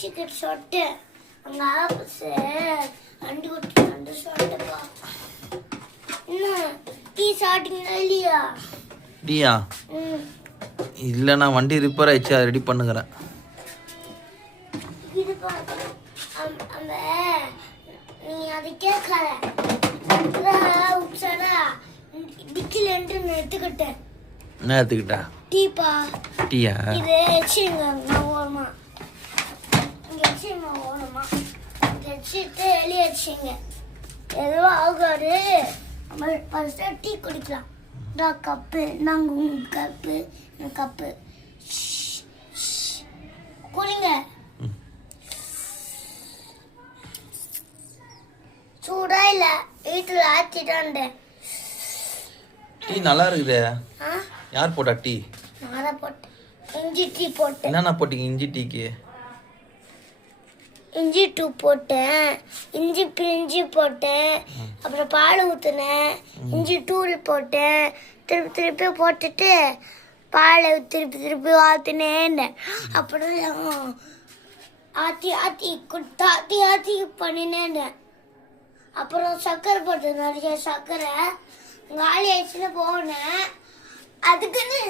சீக்கிரம் சொட்டு அங்க ஆபீஸ் அண்டு விட்டு அண்டு சொட்டுப்பா. என்ன டீ சாப்பிட்டீங்களா இல்லையா? டீயா? இல்லை, நான் வண்டி ரிப்பேர் ஆயிடுச்சு, அதை ரெடி பண்ணுகிறேன். அந்த நீ அதை கேட்காத டிக்கில எடுத்துக்கிட்டேன். என்ன எடுத்துக்கிட்டா? டீப்பா. டீயா? இது வச்சுங்க ஓரமா, இங்கே வச்சுங்க ஓரமா வச்சுட்டு வெளியே வச்சுங்க. எதுவும் ஆகாது. நம்ம ஃபர்ஸ்ட் டீ குடிக்கலாம். கப்பு நாங்கள் உங்க கப்பு இந்த கப்பு குடிங்க. சூடா இல்ல, வீட்டுல ஆச்சிட்டான்ட. டீ நல்லா இருக்குதே. யார் போட்டா டீ? நான் தான் போட்டேன். இஞ்சி டீ போட்டேன். என்னென்ன போட்டீங்க இஞ்சி டீக்கு? இஞ்சி டூ போட்டேன், இஞ்சி பிரிஞ்சி போட்டேன், அப்புறம் பால் ஊற்றினேன், இஞ்சி தூள் போட்டேன், திருப்பி திருப்பி போட்டுட்டு பாலை திருப்பி திருப்பி ஆற்றினேன். அப்புறம் ஆற்றி ஆற்றி ஆற்றி ஆற்றி பண்ணினேன். அப்புறம் சர்க்கரை போட்டேன், நிறைய சர்க்கரை காலி ஆயிடுச்சுன்னு போனேன். அதுக்குன்னு